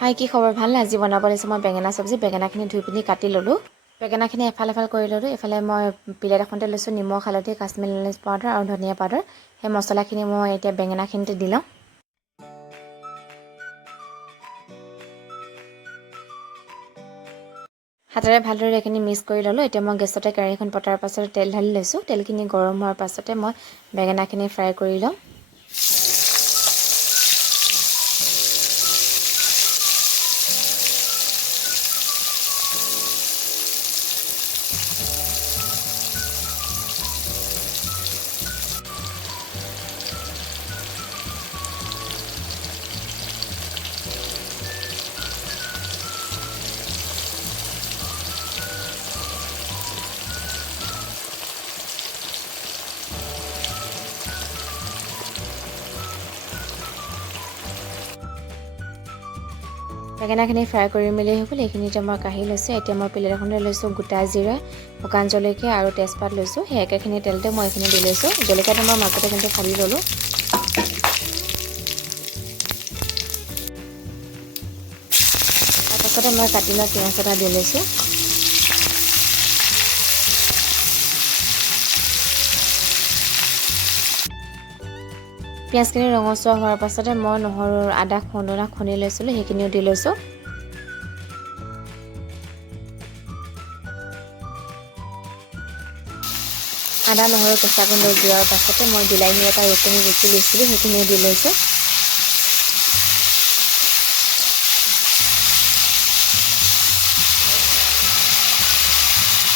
হাই কি খবৰ ভাল আজি বনাব লৈছোঁ মই বেঙেনা চব্জি বেঙেনাখিনি ধুই পিনি কাটি ল'লোঁ বেঙেনাখিনি এফাল কৰি ল'লোঁ এফালে মই প্লেট এখনতে লৈছোঁ নিমখ হালধি কাশ্মীৰী লাল মিৰ্চ পাউডাৰ আৰু ধনিয়া পাউডাৰ সেই মছলাখিনি মই এতিয়া বেঙেনাখিনিতে দি লওঁ হাতেৰে ভালদৰে এইখিনি মিক্স কৰি ল'লোঁ এতিয়া মই গেছতে কেৰাহীখন পতাৰ পাছত তেল ঢালি লৈছোঁ তেলখিনি গৰম হোৱাৰ পাছতে মই বেঙেনাখিনি ফ্ৰাই কৰি লওঁ বেঙেনাখিনি ফ্ৰাই কৰি মেলি হৈ গ'ল এইখিনিতে মই কাঢ়ি লৈছোঁ এতিয়া মই প্লেট এখনলৈ লৈছোঁ গোটা জিৰা শুকান জলকীয়া আৰু তেজপাত লৈছোঁ সেই একেখিনি তেলতে মই এইখিনি দি লৈছোঁ জলকীয়াটো মই মাজতে কিন্তু ফালি ল'লোঁ তাৰপাছতে মই কাটি লোৱা পিঁয়াজ এটা দি লৈছোঁ পিঁয়াজখিনি ৰঙচুৱা হোৱাৰ পাছতে মই নহৰু আদা খুন্দি লৈছিলোঁ সেইখিনিও দি লৈছোঁ আদা নহৰু কেঁচা গুড় দিয়াৰ পাছতে মই বিলাহী এটা ৰুকি লৈছিলোঁ সেইখিনিও দি লৈছোঁ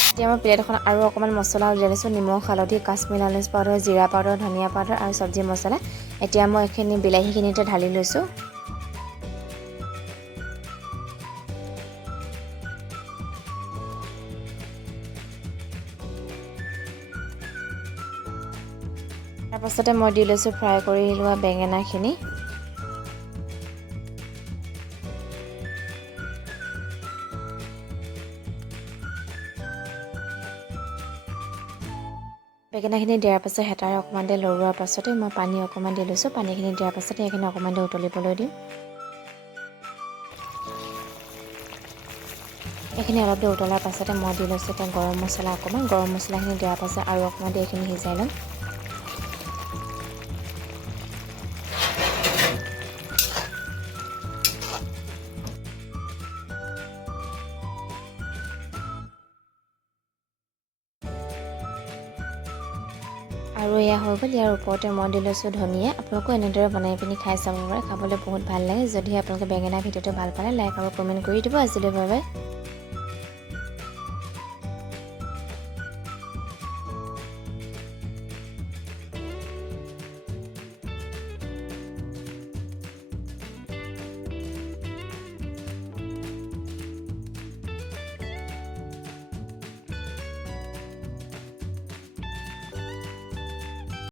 এতিয়া মই প্লেট এখন আৰু অকণমান মছলা উলিয়াই লৈছোঁ নিমখ হালধি কাশ্মীৰী লাল মিৰ্চ পাউডাৰ জিৰা পাউডাৰ ধনিয়া পাউডাৰ আৰু চব্জি মছলা এতিয়া মই এইখিনি বিলাহীখিনিতে ঢালি লৈছোঁ তাৰপাছতে মই দি লৈছোঁ ফ্ৰাই কৰি লোৱা বেঙেনাখিনি বেঙেনাখিনি দিয়াৰ পাছত হেতাৰে অকণমান দেৰি লৰোৱাৰ পাছতে মই পানী অকণমান দি লৈছোঁ পানীখিনি দিয়াৰ পাছতে এইখিনি অকণমান দেৰি উতলিবলৈ দিম এইখিনি অলপ দেৰি উতলাৰ পাছতে মই দি লৈছোঁ এতিয়া গৰম মছলা অকণমান গৰম মছলাখিনি দিয়াৰ পাছত আৰু অকণমান দেৰি এইখিনি সিজাই ল'ম আৰু এয়া হৈ গ'ল ইয়াৰ ওপৰতে মই দি লৈছোঁ ধনিয়া আপোনালোকেও এনেদৰে বনাই পিনি খাই চাব পাৰে খাবলৈ বহুত ভাল লাগে যদি আপোনালোকে বেঙেনা ভিডিঅ'টো ভাল পালে লাইক আৰু কমেণ্ট কৰি দিব আজিলৈ বাই বাই